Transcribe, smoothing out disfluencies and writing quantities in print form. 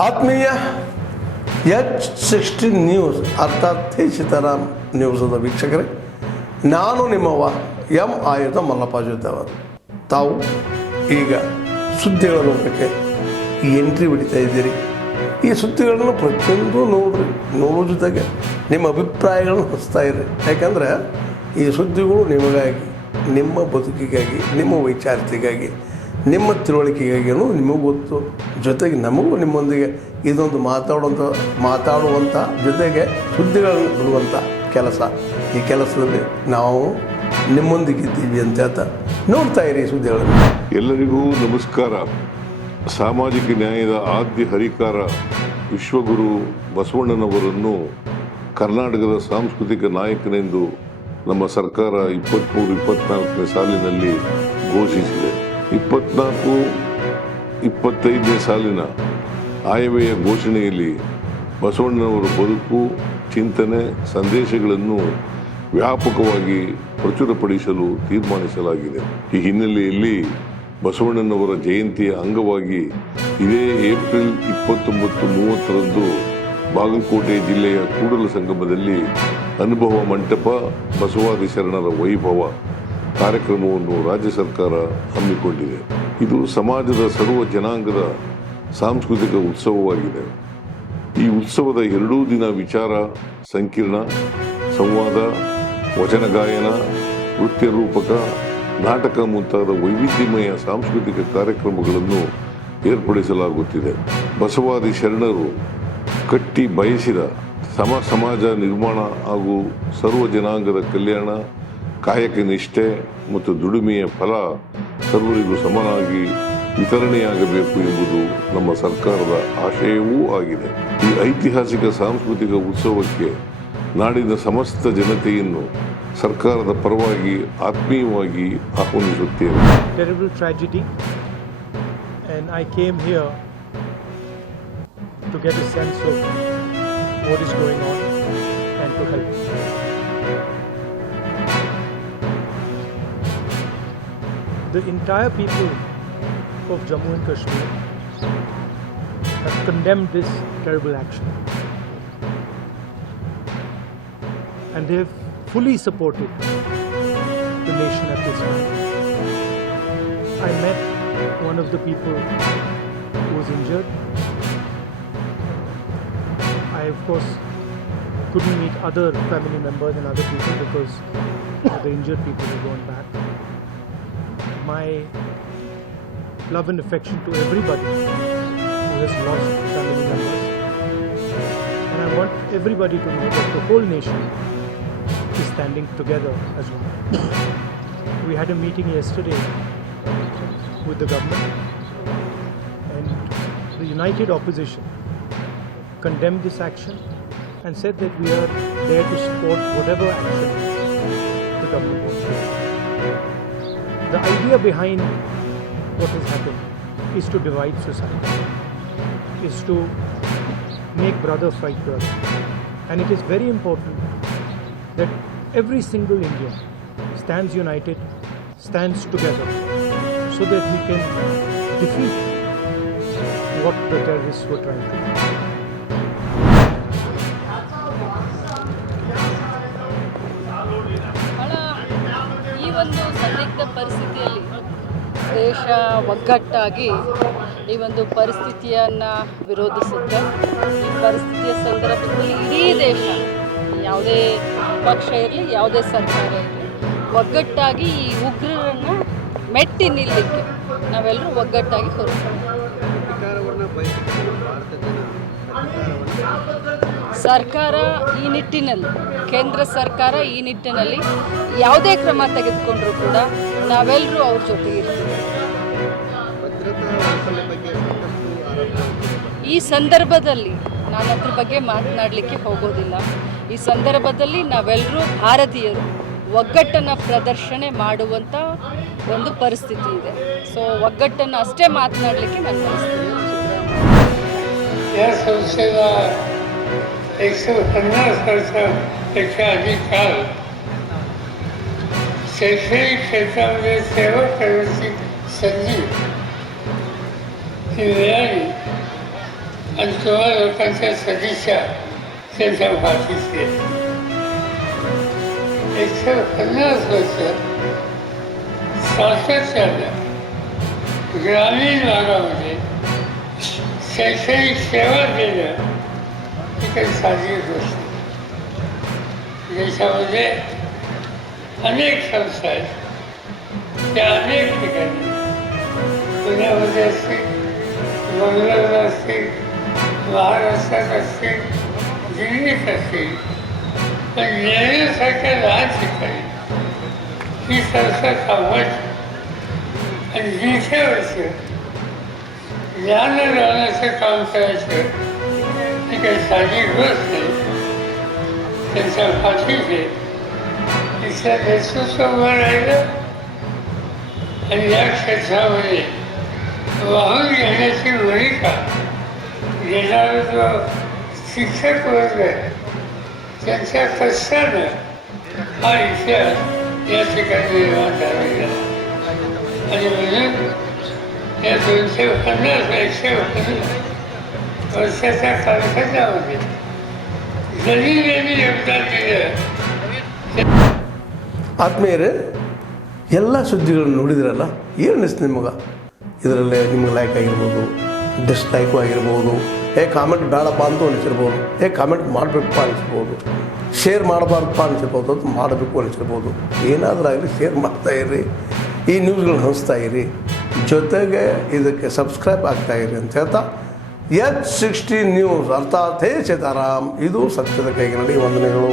ಆತ್ಮೀಯ H60 news ಅರ್ಥಾತ್ ಸೀತಾರಾಮ್ ನ್ಯೂಸದ ವೀಕ್ಷಕರೇ, ನಾನು ನಿಮ್ಮವ ಎಂ ಆಯುಧ ಮಲ್ಲಪ್ಪ ಜೊತೆವರು. ತಾವು ಈಗ ಸುದ್ದಿಗಳ ಲೋಕಕ್ಕೆ ಎಂಟ್ರಿ ಹೊಡಿತಾ ಇದ್ದೀರಿ. ಈ ಸುದ್ದಿಗಳನ್ನು ಪ್ರತಿಯೊಂದು ನೋಡೋ ಜೊತೆಗೆ ನಿಮ್ಮ ಅಭಿಪ್ರಾಯಗಳನ್ನು ಹೊಸ್ತಾ ಇರಿ. ಯಾಕಂದರೆ ಈ ಸುದ್ದಿಗಳು ನಿಮಗಾಗಿ, ನಿಮ್ಮ ಬದುಕಿಗಾಗಿ, ನಿಮ್ಮ ವೈಚಾರಿಕೆಗಾಗಿ, ನಿಮ್ಮ ತಿಳುವಳಿಕೆಗಾಗಿಯೂ ನಿಮಗೂ ಗೊತ್ತು. ಜೊತೆಗೆ ನಮಗೂ ನಿಮ್ಮೊಂದಿಗೆ ಇದೊಂದು ಮಾತಾಡುವಂಥ ಜೊತೆಗೆ ಸುದ್ದಿಗಳನ್ನು ಬಿಡುವಂಥ ಕೆಲಸ. ಈ ಕೆಲಸದಲ್ಲಿ ನಾವು ನಿಮ್ಮೊಂದಿಗಿದ್ದೀವಿ ಅಂತ ಹೇಳ್ತಾ ನೋಡ್ತಾ ಇರಿ ಸುದ್ದಿಗಳನ್ನು. ಎಲ್ಲರಿಗೂ ನಮಸ್ಕಾರ. ಸಾಮಾಜಿಕ ನ್ಯಾಯದ ಆದ್ಯ ಹರಿಕಾರ ವಿಶ್ವಗುರು ಬಸವಣ್ಣನವರನ್ನು ಕರ್ನಾಟಕದ ಸಾಂಸ್ಕೃತಿಕ ನಾಯಕನೆಂದು ನಮ್ಮ ಸರ್ಕಾರ 23-24ನೇ ಸಾಲಿನಲ್ಲಿ ಘೋಷಿಸಿದೆ. 24-25ನೇ ಸಾಲಿನ ಆಯವ್ಯಯ ಘೋಷಣೆಯಲ್ಲಿ ಬಸವಣ್ಣನವರ ಬದುಕು, ಚಿಂತನೆ, ಸಂದೇಶಗಳನ್ನು ವ್ಯಾಪಕವಾಗಿ ಪ್ರಚುರಪಡಿಸಲು ತೀರ್ಮಾನಿಸಲಾಗಿದೆ. ಈ ಹಿನ್ನೆಲೆಯಲ್ಲಿ ಬಸವಣ್ಣನವರ ಜಯಂತಿಯ ಅಂಗವಾಗಿ ಇದೇ ಏಪ್ರಿಲ್ 29-30ರಂದು ಬಾಗಲಕೋಟೆ ಜಿಲ್ಲೆಯ ಕೂಡಲ ಸಂಗಮದಲ್ಲಿ ಅನುಭವ ಮಂಟಪ ಬಸವಾದಿ ಶರಣರ ವೈಭವ ಕಾರ್ಯಕ್ರಮವನ್ನು ರಾಜ್ಯ ಸರ್ಕಾರ ಹಮ್ಮಿಕೊಂಡಿದೆ. ಇದು ಸಮಾಜದ ಸರ್ವ ಜನಾಂಗದ ಸಾಂಸ್ಕೃತಿಕ ಉತ್ಸವವಾಗಿದೆ. ಈ ಉತ್ಸವದ 2 ದಿನ ವಿಚಾರ ಸಂಕಿರಣ, ಸಂವಾದ, ವಚನ ಗಾಯನ, ನೃತ್ಯ ರೂಪಕ, ನಾಟಕ ಮುಂತಾದ ವೈವಿಧ್ಯಮಯ ಸಾಂಸ್ಕೃತಿಕ ಕಾರ್ಯಕ್ರಮಗಳನ್ನು ಏರ್ಪಡಿಸಲಾಗುತ್ತಿದೆ. ಬಸವಾದಿ ಶರಣರು ಕಟ್ಟಿ ಬಯಸಿದ ಸಮಾಜ ನಿರ್ಮಾಣ ಹಾಗೂ ಸರ್ವ ಜನಾಂಗದ ಕಲ್ಯಾಣ, ಕಾಯಕ ನಿಷ್ಠೆ ಮತ್ತು ದುಡಿಮೆಯ ಫಲ ಸರ್ವರಿಗೂ ಸಮನಾಗಿ ವಿತರಣೆಯಾಗಬೇಕು ಎಂಬುದು ನಮ್ಮ ಸರ್ಕಾರದ ಆಶಯವೂ ಆಗಿದೆ. ಈ ಐತಿಹಾಸಿಕ ಸಾಂಸ್ಕೃತಿಕ ಉತ್ಸವಕ್ಕೆ ನಾಡಿನ ಸಮಸ್ತ ಜನತೆಯನ್ನು ಸರ್ಕಾರದ ಪರವಾಗಿ ಆತ್ಮೀಯವಾಗಿ ಆಹ್ವಾನಿಸುತ್ತೇವೆ. Terrible tragedy, and I came here to get a sense of what is going on and to help. The entire people of Jammu and Kashmir have condemned this terrible action, and they have fully supported the nation at this time. I met one of the people who was injured. I of course couldn't meet other family members and other people because the injured people were going back. My love and affection to everybody who has lost family members, and I want everybody to know that the whole nation is standing together as one. We had a meeting yesterday with the government, and the united opposition condemned this action and said that we are there to support whatever action the government wants to take. The idea behind what has happened is to divide society, is to make brother fight brother. And it is very important that every single Indian stands united, stands together, so that we can defeat what the terrorists were trying to do. ಈ ಒಂದು ಸಂದಿಗ್ಧ ಪರಿಸ್ಥಿತಿಯಲ್ಲಿ ದೇಶ ಒಗ್ಗಟ್ಟಾಗಿ ಈ ಒಂದು ಪರಿಸ್ಥಿತಿಯನ್ನು ವಿರೋಧಿಸುತ್ತೆ. ಈ ಪರಿಸ್ಥಿತಿಯ ಸಂದರ್ಭದಲ್ಲಿ ಇಡೀ ದೇಶ, ಯಾವುದೇ ಪಕ್ಷ ಇರಲಿ, ಯಾವುದೇ ಸರ್ಕಾರ ಇರಲಿ, ಒಗ್ಗಟ್ಟಾಗಿ ಈ ಉಗ್ರರನ್ನು ಮೆಟ್ಟಿ ನಿಲ್ಲಲಿಕ್ಕೆ ನಾವೆಲ್ಲರೂ ಒಗ್ಗಟ್ಟಾಗಿ ಹೊರಡ್ತೀವಿ. ಸರ್ಕಾರ ಈ ನಿಟ್ಟಿನಲ್ಲಿ, ಕೇಂದ್ರ ಸರ್ಕಾರ ಈ ನಿಟ್ಟಿನಲ್ಲಿ ಯಾವುದೇ ಕ್ರಮ ತೆಗೆದುಕೊಂಡ್ರೂ ಕೂಡ ನಾವೆಲ್ಲರೂ ಅವ್ರ ಜೊತೆಗೆ ಇರ್ತೀವಿ. ಈ ಸಂದರ್ಭದಲ್ಲಿ ನಾನು ಅದ್ರ ಬಗ್ಗೆ ಮಾತನಾಡಲಿಕ್ಕೆ ಹೋಗೋದಿಲ್ಲ. ಈ ಸಂದರ್ಭದಲ್ಲಿ ನಾವೆಲ್ಲರೂ ಭಾರತೀಯರು ಒಗ್ಗಟ್ಟನ್ನು ಪ್ರದರ್ಶನ ಮಾಡುವಂಥ ಒಂದು ಪರಿಸ್ಥಿತಿ ಇದೆ. ಸೊ ಒಗ್ಗಟ್ಟನ್ನು ಅಷ್ಟೇ ಮಾತನಾಡಲಿಕ್ಕೆ ನಾನು ಬಯಸ್ತೀನಿ. या संस्थेला 150 वर्षापेक्षा अधिक काळ शैक्षणिक क्षेत्रामध्ये सेवा करण्याची संधी ही मिळाली आणि तेव्हा लोकांच्या सदिच्छा त्यांच्या भाषेत येत. 150 वर्ष सातत्यानं ग्रामीण भागामध्ये शैक्षणिक सेवा देणं ही काही साधी गोष्ट नाही. देशामध्ये अनेक संस्था आहेत, त्या अनेक ठिकाणी पुण्यामध्ये असतील, बंगलोरला असतील, महाराष्ट्रात असतील, दिल्लीत असतील, पण नेहमीसारख्या लहान ठिकाणी ही संस्था थांबवायची आणि दीडशे वर्ष ज्ञान लावण्याचं काम करायचं ही काही साधी गोष्ट नाही. त्यांच्या पाठीशी तिचं नेतृत्व उभं राहिलं आणि या क्षेत्रामध्ये वाहून घेण्याची भूमिका घेणारा जो शिक्षक वर्ग आहे त्यांच्या कष्टानं हा इतिहास या ठिकाणी निर्माण झाला गेला. आणि म्हणून या 250-150 वर्षाच्या कालखंडामध्ये जरी योगदान दिलं. ಆತ್ಮೀಯರೇ, ಎಲ್ಲ ಸುದ್ದಿಗಳನ್ನು ನೋಡಿದ್ರಲ್ಲ, ಏನು ಅನಿಸ್ತು ನಿಮಗೆ? ಇದರಲ್ಲೇ ನಿಮ್ಗೆ ಲೈಕ್ ಆಗಿರ್ಬೋದು, ಡಿಸ್ಲೈಕು ಆಗಿರ್ಬೋದು, ಕಾಮೆಂಟ್ ಬೇಡಪ್ಪ ಅಂತೂ ಅನಿಸಿರ್ಬೋದು, ಕಾಮೆಂಟ್ ಮಾಡಬೇಕಪ್ಪ ಅನಿಸ್ಬೋದು, ಶೇರ್ ಮಾಡಬಾರ್ದಪ್ಪ ಅನಿಸಿರ್ಬೋದು, ಅದು ಮಾಡಬೇಕು ಅನಿಸಿರ್ಬೋದು. ಏನಾದರೂ ಆಗಲಿ ಶೇರ್ ಮಾಡ್ತಾಯಿರಿ, ಈ ನ್ಯೂಸ್ಗಳನ್ನ ಹಂಚ್ತಾ ಇರಿ, ಜೊತೆಗೆ ಇದಕ್ಕೆ ಸಬ್ಸ್ಕ್ರೈಬ್ ಆಗ್ತಾಯಿರಿ ಅಂತ ಹೇಳ್ತಾ H16 ನ್ಯೂಸ್ ಅರ್ಥಾತ್ ಹೇ ಸೀತಾರಾಮ್, ಇದು ಸತ್ಯದ ಕೈಗೆ ನಡಿ. ವಂದನೆಗಳು.